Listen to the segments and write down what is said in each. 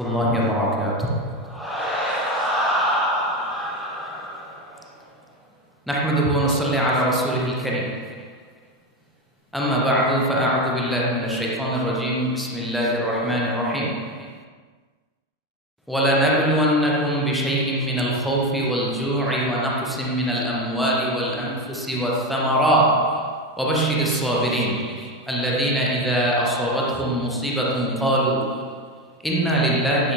الله وبركاته. نحمده ونصلي على رسوله الكريم. أما بعد فأعوذ بالله من الشيطان الرجيم. بسم الله الرحمن الرحيم. ولنبلونكم بشيء من الخوف والجوع ونقص من الأموال والأنفس والثمرات وبشر الصابرين الذين إذا أصابتهم مصيبة قالوا إنا لله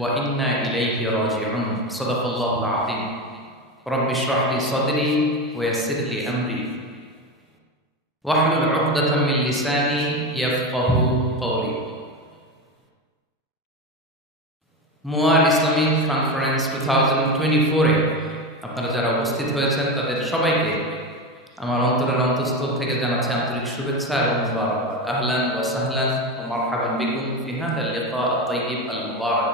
وإنا إليه راجعون. صدق الله العظيم. رب اشرح لي صدري ويسر لي أمري واحلل عقدة من لساني يفقه قولي. মুয়ার Islamic conference 2024 আপনারা যারা উপস্থিত হয়েছেন তাদের সবাইকে আমার অন্তরের অন্তঃস্থল থেকে জানাচ্ছি আন্তরিক শুভেচ্ছা এবং মুবারক। আহলান ওয়া সাহলান ওয়া মারহাবান বিকুম ফি হাযাল লিকা আত-তাইয়িব আল-মুবারাক।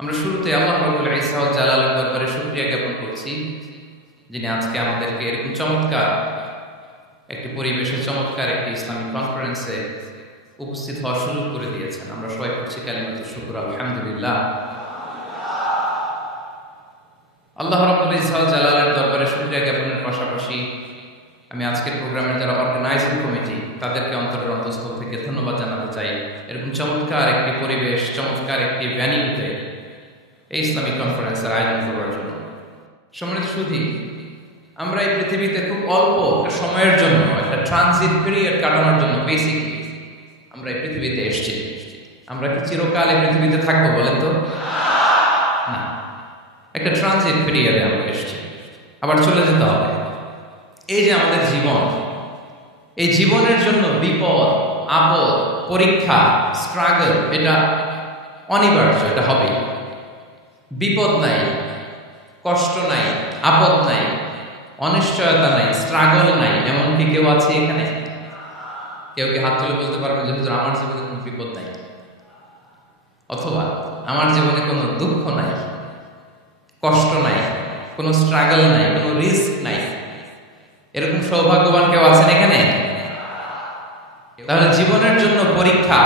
আমরা শুরুতে আল্লাহ রাব্বুল ইজ্জত ওয়া জালালের দরবারে শুকরিয়া জ্ঞাপন করছি, যিনি আজকে আমাদেরকে এরকম চমৎকার একটি পরিবেশে চমৎকার একটি ইসলামিক কনফারেন্সে উপস্থিত হওয়ার সুযোগ করে দিয়েছেন। আমরা সবাই করছি কালিমাতুশ শুকর, আলহামদুলিল্লাহ। আল্লাহ রাব্বুল ইজ্জত ওয়া জালালের দরবারে শুকরিয়া জ্ঞাপনের পাশাপাশি আমি আজকের প্রোগ্রামের যারা অর্গানাইজিং কমিটি তাদেরকে অন্তরের অন্তঃস্থল থেকে ধন্যবাদ জানাতে চাই। এরকম চমৎকার একটি পরিবেশ, চমৎকার একটি ভ্যানিউতে এই ইসলামিক কনফারেন্সের আয়োজন করার জন্য। সম্মানিত সুধী, আমরা এই পৃথিবীতে খুব অল্প একটা সময়ের জন্য, একটা ট্রানজিট পিরিয়ড কাটানোর জন্য বেসিকলি আমরা এই পৃথিবীতে এসেছি। আমরা কি চিরকাল এই পৃথিবীতে থাকবো বলেন তো? না, একটা ট্রানজিট পিরিয়ডে আমরা এসেছি, আবার চলে যেতে হবে। এই যে আমাদের জীবন, এই জীবনের জন্য বিপদ, আপদ, পরীক্ষা, স্ট্রাগল এটা অনিবার্য, এটা হবেই। বিপদ নাই, কষ্ট নাই, আপদ নাই, অনিশ্চয়তা নাই, স্ট্রাগল নাই, এমনকি কেউ আছে এখানে? কেউ কি হাত তুলে বলতে পারবে যে হুজুর আমার জীবনে কোনো বিপদ নাই, অথবা আমার জীবনে কোনো দুঃখ নাই, কষ্ট নাই, কোনো স্ট্রাগল নাই, কোনো রিস্ক নাই? এরকম সৌভাগ্যবান কেউ আছেন এখানে? তাহলে জীবনের জন্য পরীক্ষা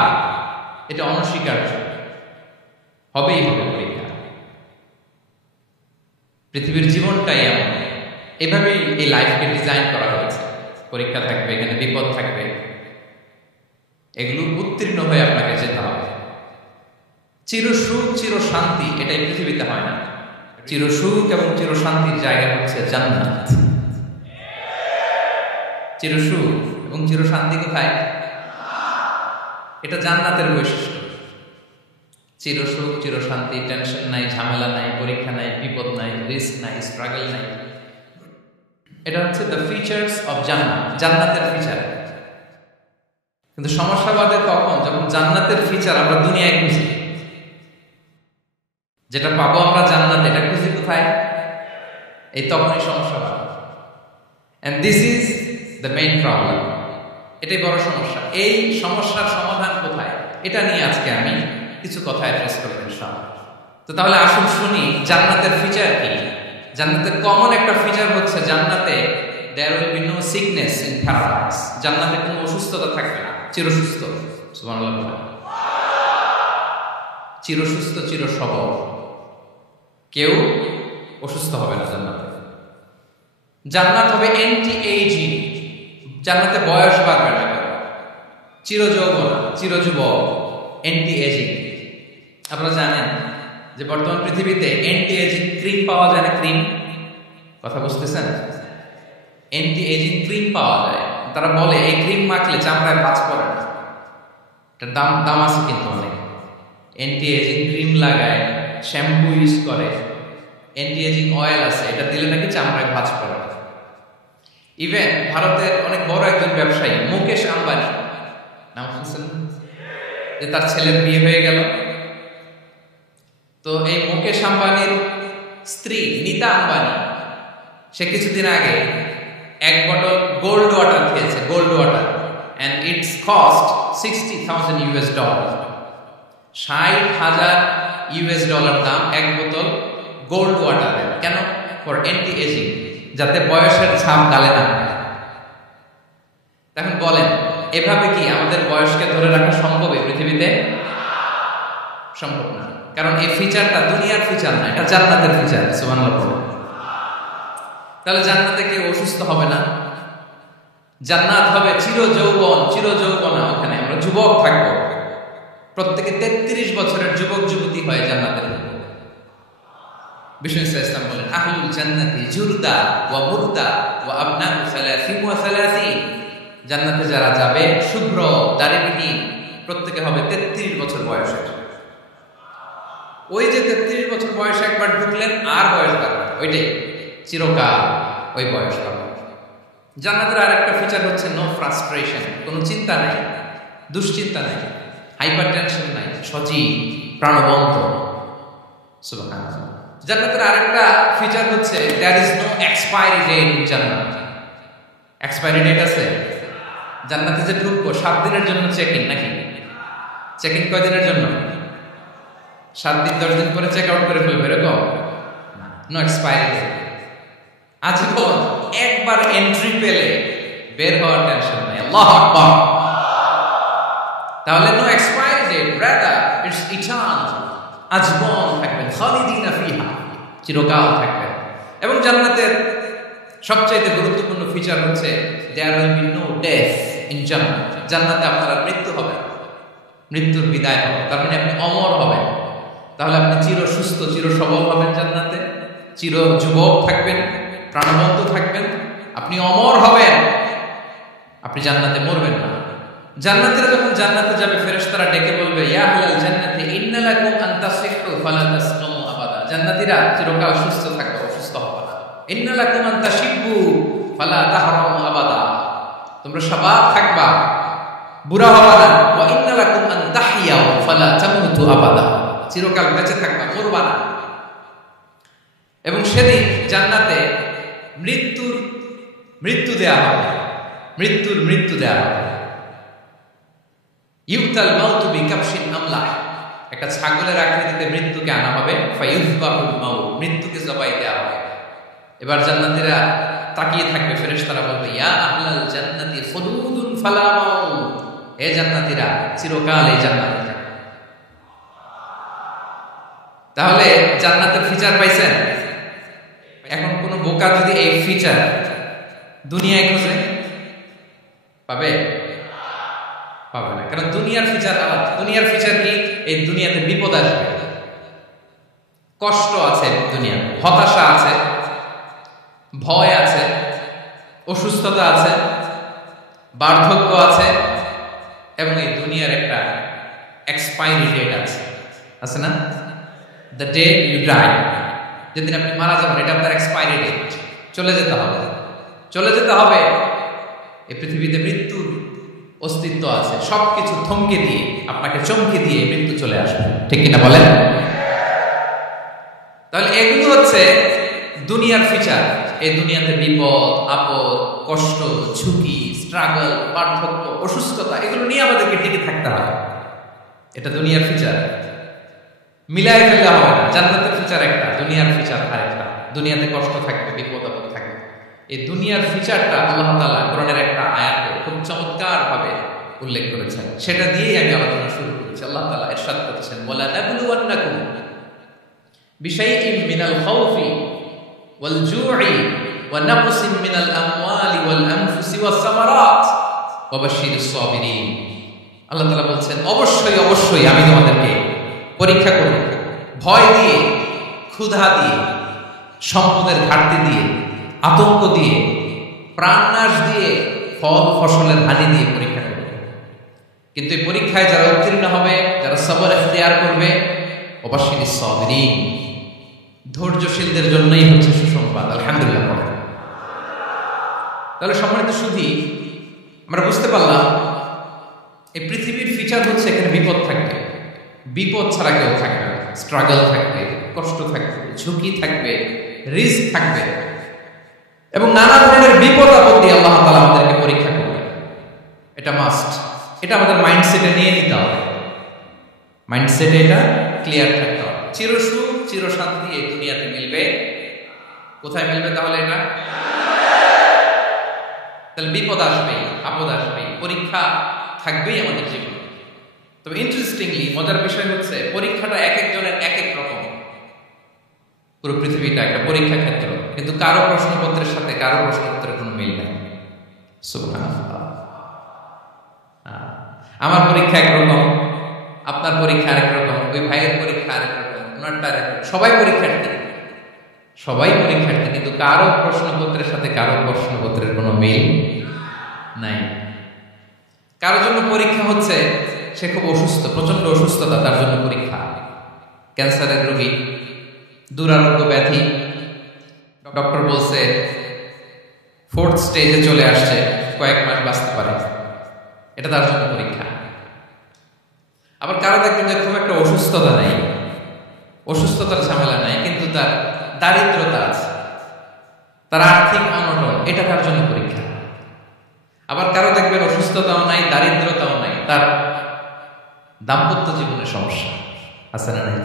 এটা অনস্বীকার্য, হবেই হবে পরীক্ষা। পৃথিবীর জীবনটাই এমন, এভাবেই এই লাইফকে ডিজাইন করা হয়েছে। পরীক্ষা থাকবে, এখানে বিপদ থাকবে, এগুলো উত্তীর্ণ হয়ে আপনাকে যেতে হবে। চির সুখ চির শান্তি এটা এই পৃথিবীতে হয় না। চির সুখ এবং চির শান্তির জায়গা হচ্ছে জান্নাত। চির সুখ এবং চির শান্তি কোথায়? এটা জান্নাতের বৈশিষ্ট্য। চির সুখ চির শান্তি, টেনশন নাই, ঝামেলা নাই, পরীক্ষা নাই, বিপদ নাই, রিস্ক নাই, স্ট্রাগল নাই। এটা হচ্ছে দ্য ফিচার্স অফ জান্নাত, জান্নাতের ফিচার। কিন্তু সমস্যা বাদে তখন যখন জান্নাতের ফিচার আমরা দুনিয়ায় খুঁজি। যেটা পাবো আমরা জান্নাতে, এটা খুঁজি কোথায়? এই তখনই সমস্যা বাড়ে। And this is the main problem. এটাই বড় সমস্যা। এই সমস্যার সমাধান কোথায়, এটা নিয়ে আজকে আমি কিছু কথা অ্যাড্রেস করব ইনশাআল্লাহ। তো তাহলে আসুন শুনি জান্নাতের ফিচার কি। জান্নাতের কমন একটা ফিচার হচ্ছে জান্নাতে there will be no sickness in paradise. জান্নাতে কোনো অসুস্থতা থাকবে না, চিরসুস্থ। সুবহানাল্লাহ। চিরসুস্থ, চির সবল, কেউ অসুস্থ হবে না জান্নাতে। জান্নাত হবে এন্টি এইজিং, জান্নাতে বয়স বাড়বে না, চিরযৌবন, চিরযুবক, এন্টি এজিং। আপনারা জানেন যে বর্তমান পৃথিবীতে এন্টি এজিং ক্রিম পাওয়া যায় না? ক্রিম, কথা বুঝতেছেন? এন্টি এজিং ক্রিম পাওয়া যায়। তারা বলে এই ক্রিম মাখলে চামড়ায় ভাঁজ পড়ে না। এটার দাম আছে কিন্তু অনেক। এন্টি এজিং ক্রিম লাগায়, শ্যাম্পু ইউজ করে, এন্টি এজিং অয়েল আছে, এটা দিলে নাকি চামড়ায় ভাঁজ পড়ে না। ইভেন ভারতের অনেক বড় একজন ব্যবসায়ী মুকেশ আম্বানি, নাম শুনছেন? যে তার ছেলের বিয়ে হয়ে গেল। তো এই মুকেশ আম্বানির স্ত্রী নীতা আম্বানি, সে কিছুদিন আগে এক বটল গোল্ড ওয়াটার খেয়েছে, gold water, and its cost $60,000। $60,000 দাম এক বোতল গোল্ড ওয়াটারের। কেন? ফর অ্যান্টি এজিং, যাতে বয়সের ছাপ গালে না। এখন বলেন এভাবে কি আমাদের বয়সকে ধরে রাখা সম্ভব এই পৃথিবীতে? সম্ভব না, কারণ এই ফিচারটা দুনিয়ার ফিচার না, এটা জান্নাতের ফিচার। সুবহানাল্লাহ বলেন। তাহলে জান্নাতে কেউ অসুস্থ হবে না, জান্নাত হবে চির যৌবন, চির যৌবনা। ওখানে আমরা যুবক থাকবো, প্রত্যেকে 33 বছরের যুবক যুবতী হয়ে জান্নাতে থাকবো। বিষ্ণু ইসলাম বলেন, আহলুল জান্নাতি জুরদা ওয়া মুরদা ওয়া আবনাউ 30 ওয়া 30। জান্নাতে যারা যাবে শুভ্র দাড়িবিহীন, প্রত্যেকে হবে 33 বছর বয়সের। ওই যে 33 বছর বয়সে একবার ঢুকলেন আর বয়স বাড়বে, ওইটাই চিরকাল ওই বয়স পাবে। জান্নাতের আরেকটা ফিচার হচ্ছে নো ফ্রাস্ট্রেশন, কোনো চিন্তা নাই, দুশ্চিন্তা নাই, হাইপার টেনশন নাই, সজীব প্রাণবন্ত। সুবহানাল্লাহ। জান্নাতের আরেকটা ফিচার হচ্ছে there is no expiry date in জান্নাত। এক্সপায়ারি ডেট আছে? জান্নাতে যে ঢুকবো 7 দিনের জন্য চেক ইন, নাকি চেক ইন কয় দিনের জন্য? 7 দিন 10 দিন পরে চেক আউট করে ফেলবে, এরকম নো এক্সপায়ারি ডেট। আজীবন একবার এন্ট্রি পেলে বের হওয়ার টেনশন নাই। আল্লাহু আকবার। তাহলে no expiry date, rather it's eternal. আজীবন থাকবেন, খালিদিনা ফিহা, চিরকাল থাকবেন। এবং জান্নাতের সবচেয়ে গুরুত্বপূর্ণ ফিচার হচ্ছে there will be no death in জান্নাত। জান্নাতে আপনার মৃত্যু হবে, মৃত্যুর বিদায় হবে, তার মানে আপনি অমর হবেন। তাহলে আপনি চির সুস্থ, চির সবল হবেন জান্নাতে, চির যুবক থাকবেন, প্রাণবন্ত থাকবেন, আপনি অমর হবেন, আপনি জান্নাতে মরবেন না। জান্নাতীরা যখন জান্নাতে যাবে, ফেরেশতারা ডেকে বলবে, ইয়া আহলাল জান্নাতি ইন্না লাকুম আন তাসিহু ফালা তাসকামু আবাদা। জান্নাতীরা চিরকাল সুস্থ থাকবে, অসুস্থ হবে না। ইন্না লাকুম আন তাশিবু ফালা তাহরামু আবাদা, তোমরা শাবাব থাকবা, বুড়া হবে না। ওয়া ইন্না লাকুম আন তাহইয়াউ ফালা তামুতু আবাদা, চিরকাল বেঁচে থাকবা, মরবা না। এবং সেদিন জান্নাতে মৃত্যু দেয়া হবে, মৃত্যু দেয়া হবে। ইউতাল মাউতু বিকাবশিন আমলাহ, একটা ছাগলের আকৃতিতে মৃত্যুকে আনা হবে। ফায়ুযবাহুল মাউত, মৃত্যুকে জবাই দেয়া হবে। এবার জান্নাতীরা তাকিয়ে থাকবে, ফেরেশতারা বলবে, ইয়া আহলাল জান্নাতি খুলুদুন ফালা মাউত, হে জান্নাতীরা চিরকাল এই জান্নাতে থাকবে। তাহলে জান্নাতের ফিচার পাইছেন। এখন কোন বোকা যদি এই ফিচার দুনিয়ায় খোঁজে, পাবে? পাবে না, কারণ দুনিয়ার ফিচার আলাদা। দুনিয়ার ফিচার কি? এই দুনিয়াতে বিপদ আসবে, কষ্ট আছে, দুনিয়াতে হতাশা আছে, ভয় আছে, অসুস্থতা আছে, বার্ধক্য আছে, এবং এই দুনিয়ার একটা এক্সপায়ারি ডেট আছে না? দ্য ডে ইউ ডাই, যেদিন আপনি মারা যাবেন, এটা আপনার এক্সপায়ারি ডেট, চলে যেতে হবে, চলে যেতে হবে। এই পৃথিবীতে মৃত্যুর অস্তিত্ব আছে, সবকিছু থমকে দিয়ে, আপনাকে চমকে দিয়ে মৃত্যু চলে আসবে, ঠিক কিনা বলেন? তাহলে এগুলো হচ্ছে দুনিয়ার ফিচার। এই দুনিয়াতে বিপদ আপদ, কষ্ট, ঝুঁকি, স্ট্রাগল, বার্ধক্য, অসুস্থতা, এগুলো নিয়ে আমাদেরকে টিকে থাকতে হয়। এটা দুনিয়ার ফিচার, মিলাই ফেললে হবে না। জান্নাতের ফিচার একটা, দুনিয়ার ফিচার আরেকটা। দুনিয়াতে কষ্ট থাকবে, বিপদ আপদ থাকবে। এই দুনিয়ার ফিচারটা আল্লাহ তাআলা কোরআনের একটা আয়াতে খুব চমৎকার ভাবে উল্লেখ করেছেন, সেটা দিয়েই আমি আলোচনা শুরু করেছি। আল্লাহ তাআলা ইরশাদ করেছেন, ওয়ালা নাবলুওয়ান্নাকুম বিশাইইন মিনাল খাউফি ওয়াল জু'i ওয়া নাকসিন মিনাল আমওয়ালি ওয়াল আনফুসি ওয়াস সামারাত ওয়া বাশশিরিস সাবিরিন। আল্লাহ তাআলা বলছেন, অবশ্যই অবশ্যই আমি তোমাদেরকে পরীক্ষা করব, ভয় দিয়ে, ক্ষুধা দিয়ে, সম্পদের ঘাটতি দিয়ে, আতঙ্ক দিয়ে, প্রাণনাশ দিয়ে, ফল ফসলের হানি দিয়ে পরীক্ষা করবে। কিন্তু এই পরীক্ষায় যারা উত্তীর্ণ হবে, যারা সবর ইখতিয়ার করবে, ওয়াবাশশিরিস সাবিরিন, ধৈর্যশীলদের জন্যই হচ্ছে সুসংবাদ। আলহামদুলিল্লাহ। তাহলে সম্মানিত সুধী, আমরা বুঝতে পারলাম এই পৃথিবীর ফিচার হচ্ছে এখানে বিপদ থাকবে, বিপদ ছাড়া কেউ থাকবে না। স্ট্রাগল থাকবে, কষ্ট থাকবে, ঝুঁকি থাকবে, রিস্ক থাকবে, এবং নানা ধরনের বিপদ আপদ দিয়ে আল্লাহ তাআলা আমাদেরকে পরীক্ষা করবে। এটা মাস্ট, এটা আমাদের মাইন্ডসেটে নিয়ে নিতে হবে। মাইন্ডসেটে এটা ক্লিয়ার থাকতে হবে। চিরসুখ চিরশান্তি এই দুনিয়াতে মিলবে, কোথায় মিলবে তাহলে? এটা তাহলে বিপদ আসবে, আপদ আসবে, পরীক্ষা থাকবেই আমাদের জীবনে। তবে ইন্টারেস্টিংলি মজার বিষয় হচ্ছে পরীক্ষাটা এক একজনের এক এক রকম। পুরো পৃথিবীটা একটা পরীক্ষা ক্ষেত্র, কিন্তু কারো প্রশ্নপত্রের সাথে কারো প্রশ্নপত্রের কোনো মিল নাই। সুবহানাল্লাহ। আমার পরীক্ষা একরকম, আপনার পরীক্ষা আরেক রকম, ওই ভাইয়ের পরীক্ষা আরেক রকম, ওনারটা আরেক রকম। সবাই পরীক্ষার্থী, কিন্তু কারো প্রশ্নপত্রের সাথে কারো প্রশ্নপত্রের কোনো মিল নাই। কারোর জন্য পরীক্ষা হচ্ছে সে খুব অসুস্থ, প্রচন্ড অসুস্থতা, তার জন্য পরীক্ষা। ক্যান্সারের রোগী, দুরারোগ্য ব্যাধি, ডক্টর বলছে 4th স্টেজে চলে আসছে, কয়েক মাস বাঁচতে পারে, এটা তার জন্য পরীক্ষা। আবার কারো দেখবেন যে খুব একটা অসুস্থতা নাই, অসুস্থতার ঝামেলা নাই, কিন্তু তার দারিদ্রতা আছে, তার আর্থিক অনটন, এটা তার জন্য পরীক্ষা। আবার কারো দেখবেন অসুস্থতাও নাই, দারিদ্রতাও নাই, তার দাম্পত্য জীবনের সমস্যা আছে না নাই?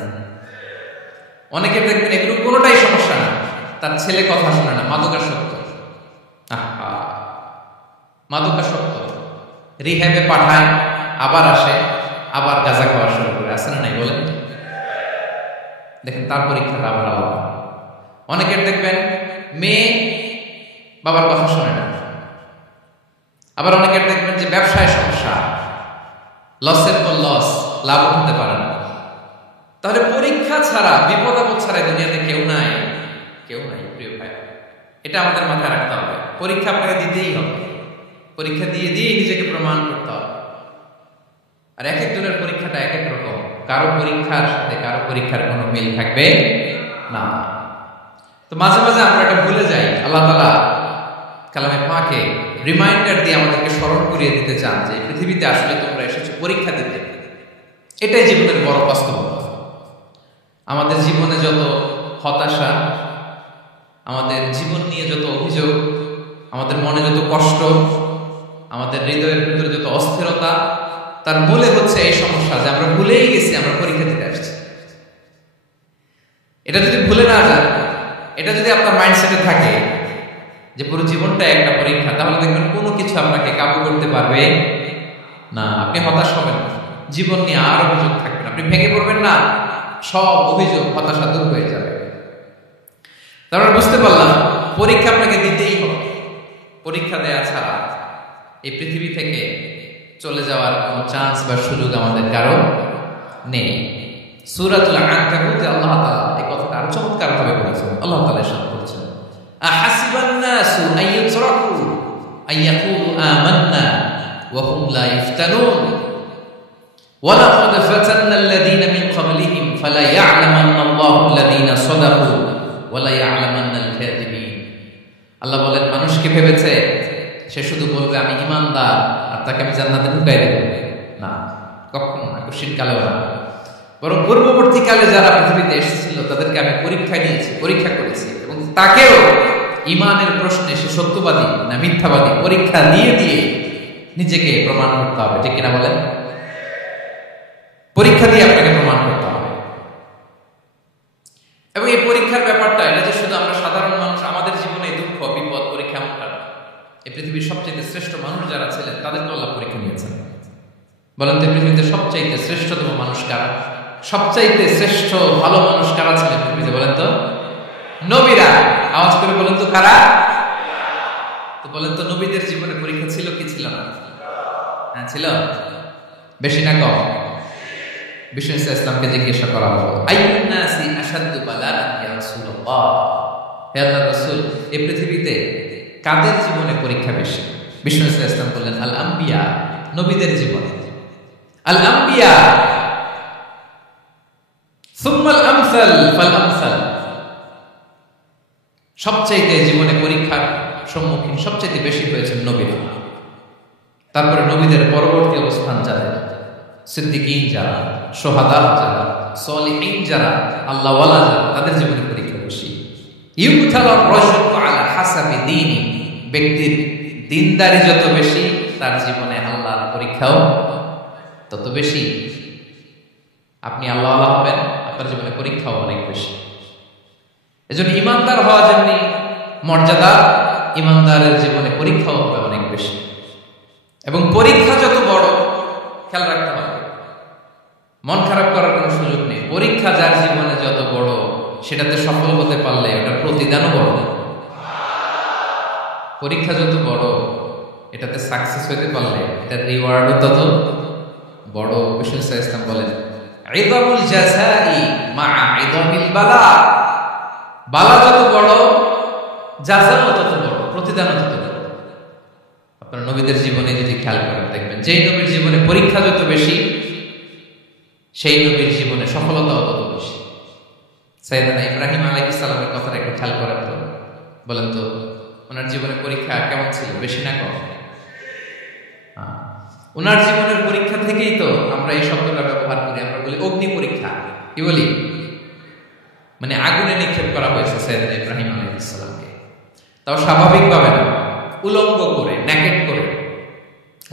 অনেকে দেখবেন এগুলো কোনোটাই সমস্যা না, তার ছেলে কথা শোনে না, মাদকাসক্ত। মাদকাসক্ত, রিহ্যাবে পাঠায়, আবার আসে, আবার গাঁজা খাওয়া শুরু করে, আছে না নাই বলেন? দেখেন তার পরীক্ষাটা আবার আলাদা। অনেকের দেখবেন মেয়ে বাবার কথা শোনে না। আবার অনেকের দেখবেন যে ব্যবসায় সমস্যা, লসের পর লস, লাভ হতে পারে না। তাহলে পরীক্ষা ছাড়া, বিপদ আপদ ছাড়া দুনিয়াতে কেউ নাই, কেউ নাই প্রিয় ভাই। এটা আমাদের মাথায় রাখতে হবে। পরীক্ষা আপনাকে দিতেই হবে, পরীক্ষা দিয়ে দিয়ে নিজেকে প্রমাণ করতে হবে। আর এক একজনের পরীক্ষাটা এক এক রকম, কারো পরীক্ষার সাথে কারো পরীক্ষার কোনো মিল থাকবে না। তো মাঝে মাঝে আমরা এটা ভুলে যাই। আল্লাহ তাআলা কালামে পাকে রিমাইন্ডার দিয়ে আমাদেরকে স্মরণ করিয়ে দিতে চান যে পৃথিবীতে আসলে তোমরা এসেছো পরীক্ষা দিতে। এটাই জীবনের বড় বাস্তবতা। আমাদের জীবনে যত হতাশা, আমাদের জীবন নিয়ে যত অভিযোগ, আমাদের মনে যত কষ্ট, আমাদের হৃদয়ের ভিতরে যত অস্থিরতা, তার মূলে হচ্ছে এই সমস্যা যে আমরা ভুলেই গেছি আমরা পরীক্ষা দিতে আসছি। এটা যদি ভুলে না যান, এটা যদি আপনার মাইন্ডসেটে থাকে যে পুরো জীবনটা একটা পরীক্ষা, তাহলে দেখবেন কোনো কিছু আপনাকে কাবু করতে পারবে না। আপনি হতাশ হবেন না, জীবন নিয়ে আর অভিযোগ থাকবে না, আপনি ভেঙে পড়বেন না, সব অভিযোগ হতাশা দূর হয়ে যাবে। তারপর বুঝতে পারলাম পরীক্ষা আপনাকে দিতেই হবে। পরীক্ষা দেয়া ছাড়া এই পৃথিবী থেকে চলে যাওয়ার কোনো চান্স বা সুযোগ আমাদের কারো নেই। সূরাতুল আনকাবুতে আল্লাহ তাআলা এই কথাটা আরো চমৎকার ভাবে বলেছেন। আল্লাহ তাআলা ইরশাদ করেছেন, আহাসিবান নাসু আইয়ুতরাকু আইয়াকুলু আমান্না ওয়া হুম লা ইফতানুন ওয়া লাকাদ ফাতান্না আল্লাযীনা মিন ক্বাবলিহিম ফালা ইয়া'লামান্না আল্লাহু আল্লাযীনা সাদাকু ওয়া লা ইয়া'লামান্না আল-কাযিবিন। আল্লাহ বলেন, মানুষ কি ভেবেছে সে শুধু বলবে আমি ঈমানদার আর তাকে আমি জান্নাতে ঢুকাই দেব? না, কখনো না, কোশ্চিন কালেও না। বরং পূর্ববর্তীকালে যারা পৃথিবীতে এসেছিল তাদেরকে আমি পরীক্ষা নিয়েছি, পরীক্ষা করেছি, এবং তাকেও ঈমানের প্রশ্নে সে সত্যবাদী না মিথ্যাবাদী পরীক্ষা দিয়ে দিয়ে নিজেকে প্রমাণ করতে হবে। ঠিক কিনা বলেন? পরীক্ষা দিয়ে আপনাকে প্রমাণ করতে হবে। এবং এই পরীক্ষার ব্যাপারটা, এটা যে শুধু আমরা সাধারণ মানুষ, আমাদের জীবনে দুঃখ বিপদ পরীক্ষা এমনটা না। এই পৃথিবীর সবচেয়ে শ্রেষ্ঠ মানুষ যারা ছিলেন তাদেরকে আল্লাহ পরীক্ষা নিয়েছেন। বলেন তো পৃথিবীতে সবচাইতে শ্রেষ্ঠতম মানুষ কারা? সবচাইতে শ্রেষ্ঠ ভালো মানুষ কারা ছিলেন পৃথিবীতে? বলেন তো নবীরা। আওয়াজ করে বলেন তো কারা? তো বলেন তো নবীদের জীবনে পরীক্ষা ছিল কি ছিল না? হ্যাঁ ছিল। বেশি না কম? বিষ্ণু ইসলামকে জিজ্ঞাসা করা হলো, আইয়ুন নাসি আশাদ্দু বালাআন ইয়া রাসূলুল্লাহ, হে আল্লাহর রাসূল, এই পৃথিবীতে কাদের জীবনে পরীক্ষা বেশি? বিষ্ণু ইসলাম বললেন, আল আম্বিয়া, নবীদের জীবনে। আল আম্বিয়া সুম্মাল আমসাল ফাল আমসাল, সবচাইতে জীবনে পরীক্ষার সম্মুখীন সবচাইতে বেশি হয়েছেন নবীরা। তারপরে নবীদের পরবর্তী অবস্থান যারা, সিদ্দিকীন যারা, শুহাদা যারা, সলিহিন যারা, আল্লাহওয়ালা যারা, তাদের জীবনে পরীক্ষা বেশি। ইউবতালার রাজুলু আলা হাসাবি দীনি, ব্যক্তির দিনদারি যত বেশি তার জীবনে আল্লাহর পরীক্ষাও তত বেশি। আপনি আল্লাহওয়ালা হবেন, আপনার জীবনে পরীক্ষাও অনেক বেশি। এজন্য ইমানদার হওয়া যেমনি মর্যাদা, ইমানদারের জীবনে পরীক্ষাও হবে অনেক বেশি। এবং পরীক্ষা যত বড়, খেয়াল রাখতে হবে, মন খারাপ করার কোনো সুযোগ নেই। পরীক্ষা যার জীবনে যত বড়, সেটাতে সফল হতে পারলে ওটার প্রতিদানও বড়। পরীক্ষা যত বড়, এটাতে সাকসেস হতে পারলে এটার রিওয়ার্ডও তত বড়। বিষ্ণু ইসলাম বলেন, ইদামুল জাযাই মা ইদামিল বালা। বালা যত বড়, জাযাও তত বড়, প্রতিদানও তত বড়। আপনারা নবীদের জীবনে যদি খেয়াল করেন দেখবেন, যেই নবীর জীবনে পরীক্ষা যত বেশি, সেই নবীর জীবনে সফলতাও তত বেশি। সাইয়েদনা ইব্রাহিম আলাইহিস সালামের কথাটা একটু খেয়াল করেন তো, বলেন তো ওনার জীবনে পরীক্ষা কেমন ছিল, বেশি না কম? ওনার জীবনের পরীক্ষা থেকেই তো আমরা এই শব্দটা ব্যবহার করি, আমরা বলি অগ্নি পরীক্ষা। কি বলি? মানে আগুনে নিক্ষেপ করা হয়েছে সাইয়েদনা ইব্রাহিম আলাইহিস সালামকে, তাও স্বাভাবিকভাবে না, উলঙ্গ করে, ন্যাকেট করে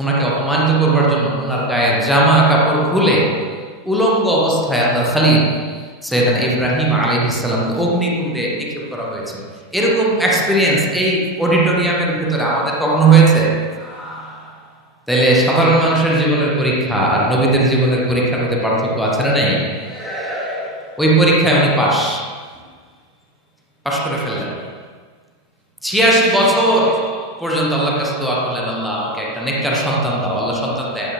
ওনাকে অপমানিত করবার জন্য ওনার গায়ের জামা কাপড় খুলে উলঙ্গ অবস্থায় আল্লাহ খালিল সাইয়েদনা ইব্রাহিম আলাইহিস সালামকে অগ্নিকুণ্ডে নিক্ষেপ করা হয়েছে। এরকম এক্সপেরিয়েন্স এই অডিটোরিয়ামের ভিতরে আমাদের কখনো হয়েছে? তাইলে সাধারণ মানুষের জীবনের পরীক্ষা আর নবীদের জীবনের পরীক্ষার মধ্যে পার্থক্য আছে না নাই? ওই পরীক্ষায় উনি পাশ করে ফেললেন। 86 বছর পর্যন্ত আল্লাহর কাছে দোয়া করলেন, আল্লাহ আমাকে একটা নেককার সন্তান দাও। আল্লাহ সন্তান দেন।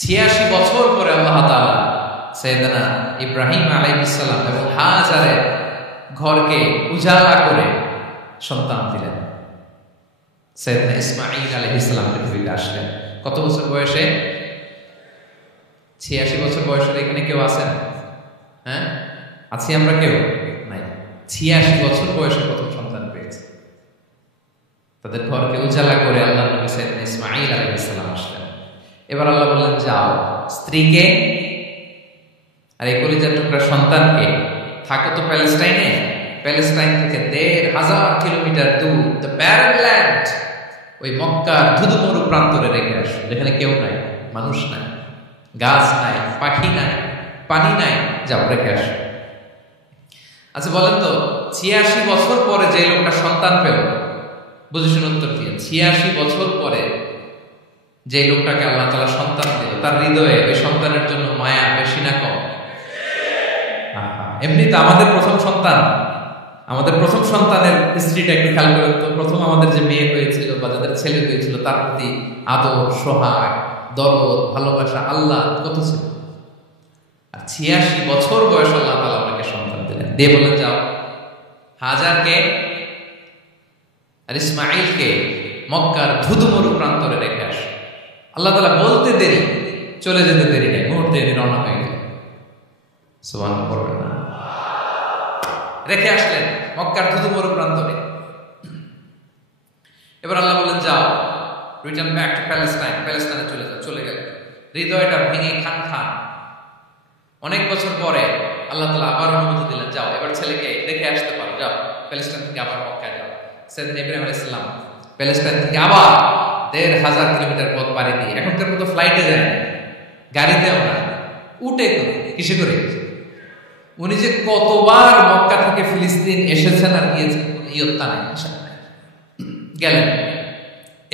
86 বছর পরে আল্লাহ তাআলা সাইয়েদনা ইব্রাহিম আলাইহিস সালাম এবং হাজারের ঘরকে উজালা করে সন্তান দিলেন। সাইয়েদনা ইসমাঈল আলাইহিস সালাম পৃথিবীতে আসলেন কত বছর বয়সে? 86 বছর বয়সের এখানে কেউ আছেন? হ্যাঁ, আছি আমরা? কেউ নাই। 86 বছর বয়সে প্রথম সন্তান পেয়েছে। তাদের ঘরকে উজালা করে আল্লাহ নবী সাইয়েদনা ইসমাঈল আলাইহিস সালাম আসলেন। এবার আল্লাহ বললেন, যাও স্ত্রীকে আর এই কলিজার টুকরা সন্তানকে, থাকো তো প্যালেস্টাইনে, প্যালেস্টাইন থেকে ১,৫০০ কিলোমিটার দূর, দ্য ব্যারেন ল্যান্ড, ওই মক্কার ধুধুমরু প্রান্তরে রেখে আসো, যেখানে কেউ নাই, মানুষ নাই, গাছ নাই, পাখি নাই, পানি নাই, যাও রেখে আসো। আচ্ছা বলেন তো, ৮৬ বছর পরে যে লোকটা সন্তান পেল, বুঝে শুনে উত্তর দিয়ে, ৮৬ বছর পরে যে লোকটাকে আল্লাহ তাআলা সন্তান দিল, তার হৃদয়ে ওই সন্তানের জন্য মায়া বেশি না কম? এমনি তো আমাদের প্রথম সন্তানের স্ত্রীটা একটু খেয়াল করেন তো, প্রথম আমাদের যে মেয়ে হয়েছিল বা যাদের ছেলে হয়েছিল, তার প্রতি আদর, সোহাগ, দরদ, ভালোবাসা আল্লাহ কত ছিল। আর ৮৬ বছর বয়স আল্লাহ তাআলা আপনাকে সন্তান দিলেন, দিয়ে বলেন যাও হাজারকে আর ইসমাঈলকে মক্কার ধুধুমরু প্রান্তরে রেখে আস। আল্লাহ তাআলা বলতে দেরি, চলে যেতে দেরি নেই, মুহূর্তে রওনা হয়ে গেল। সুবহানাল্লাহ পড়বেন না? রেখে আসলেন মক্কার ধুধুমরু প্রান্তরে। এবার আল্লাহ বললেন, যাও রিটার্ন ব্যাক টু প্যালেস্টাইন, প্যালেস্টাইনে চলে যাও। চলে গেল, হৃদয়টা ভেঙে খান খান। অনেক বছর পরে আল্লাহ তাআলা আবার অনুমতি দিলেন, যাও এবার ছেলেকে রেখে আসতে পারো, যাও প্যালেস্টাইন থেকে আবার মক্কায় যাও। সাইয়েদনা ইব্রাহিম আলাইহিস সালাম প্যালেস্টাইন থেকে আবার ১,৫০০ কিলোমিটার পথ পাড়ি দিয়ে, এখনকার মতো ফ্লাইটে যায়, গাড়িতে আমরা উঠে করে, কিসে করে? উনি যে কতবার মক্কা থেকে ফিলিস্তিন এসেছেন আর গিয়েছেন ইয়ত্তা নাই, গেলেন।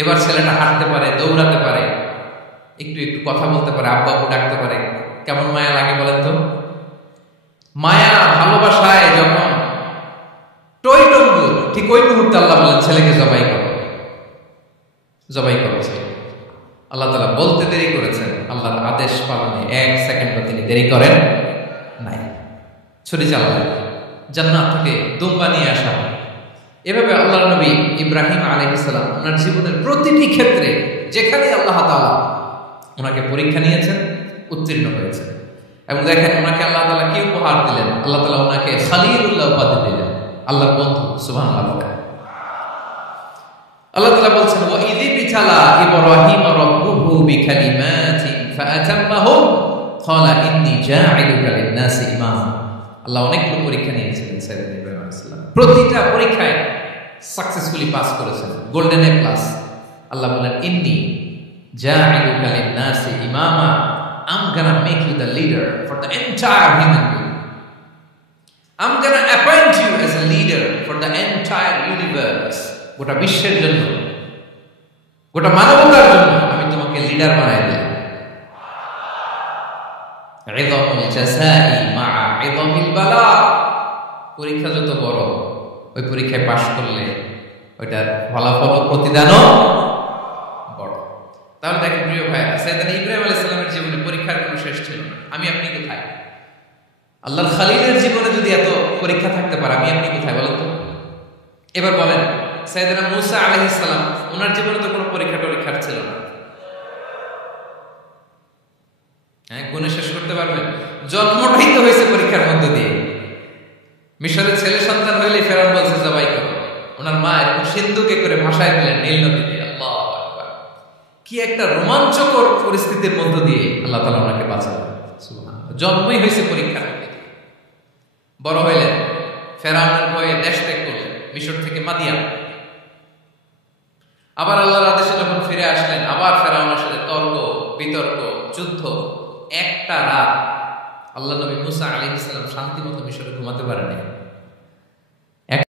এবার ছেলেটা হাঁটতে পারে, দৌড়াতে পারে, একটু একটু কথা বলতে পারে, আব্বা আব্বু ডাকতে পারে। কেমন মায়া লাগে বলেন তো? মায়া ভালোবাসায় যখন টইটম্বুর, ঠিক ওই মুহূর্তে আল্লাহ বলেন ছেলেকে জবাই করো, জবাই করেছে। আল্লাহ তাআলা বলতে দেরি করেছেন, আল্লাহর আদেশ পালনে ১ সেকেন্ডও তিনি দেরি করেন নাই। ছুরি চালালেন, জান্নাত থেকে দুম্বা নিয়ে আসা। এভাবে আল্লাহর নবী ইব্রাহিম আলাইহিস সালাম ওনার জীবনের প্রতিটি ক্ষেত্রে যেখানে আল্লাহ তাআলা ওনাকে পরীক্ষা নিয়েছেন, উত্তীর্ণ হয়েছে। এবং দেখেন ওনাকে আল্লাহ তাআলা কি উপহার দিলেন। আল্লাহ তাআলা ওনাকে খলিলুল্লাহ উপাধি দিলেন, আল্লাহর বন্ধু। সুবহানাল্লাহ। আল্লাহ তাআলা বলছেন, ওয়া ইযি বিতালা ইব্রাহিম রাব্বুহু বিকালিমাতিন ফাআতাম্মাহুম ক্বালা ইন্নী জাঈলুকা লিন-নাসি ইমামা। আল্লাহ অনেকগুলো পরীক্ষা নিয়েছিলেন সাইয়েদনা ইব্রাহিম আলাইহিস সালাম, প্রতিটা পরীক্ষায় সাকসেসফুলি পাস করেছেন, গোল্ডেন এ প্লাস। আল্লাহ বলেন, ইন্নী জাঈলুকা লিন-নাসি ইমামা, I'm gonna make you the leader for the entire human being. I'm gonna appoint you as a leader for the entire universe. গোটা বিশ্বের জন্য, গোটা মানবতার জন্য আমি তোমাকে লিডার বানাই দিলাম। জাযাই মা ইযামিল বালা, পরীক্ষা যত বড় ওই পরীক্ষায় পাশ করলে ওইটার ফলাফল প্রতিদানও বড়। তাহলে দেখেন প্রিয় ভাইরা, সাইয়েদনা ইব্রাহিম আলাইহিস সালামের জীবনে পরীক্ষার কোনো শেষ ছিল না। আমি আপনি কোথায়? আল্লাহর খালিলের জীবনে যদি এত পরীক্ষা থাকতে পারে, আমি আপনি কোথায় বলেন তো? এবার বলেন, সাইয়েদনা মূসা আলাইহিস সালাম, ওনার জীবনে তো কোনো পরীক্ষার ছিল না। হ্যাঁ, গুণে শেষ করতে পারবেন? জন্মটাই তো হয়েছে পরীক্ষার মধ্য দিয়ে। মিশরের ছেলে সন্তান হইলে ফেরাউন বলছে জবাই করো, ওনার মা এরকম সিন্ধুকে করে ভাসায় দিলেন নীল নদীতে। আল্লাহু আকবার, কি একটা রোমাঞ্চকর পরিস্থিতির মধ্য দিয়ে আল্লাহ তাআলা ওনাকে বাঁচালেন। সুবহানাল্লাহ, জন্মই হয়েছে পরীক্ষার মধ্যে। বড় হইলেন, ফেরাউনের ভয়ে দেশ ত্যাগ করলেন, মিশর থেকে মাদিয়ান। আবার আল্লাহর আদেশে যখন ফিরে আসলেন, আবার ফেরাউনের সাথে তর্ক বিতর্ক, যুদ্ধ। একটা রাত আল্লাহ নবী মূসা আলাইহিস সালাম শান্তি মতো মিশরে ঘুমাতে পারেনি।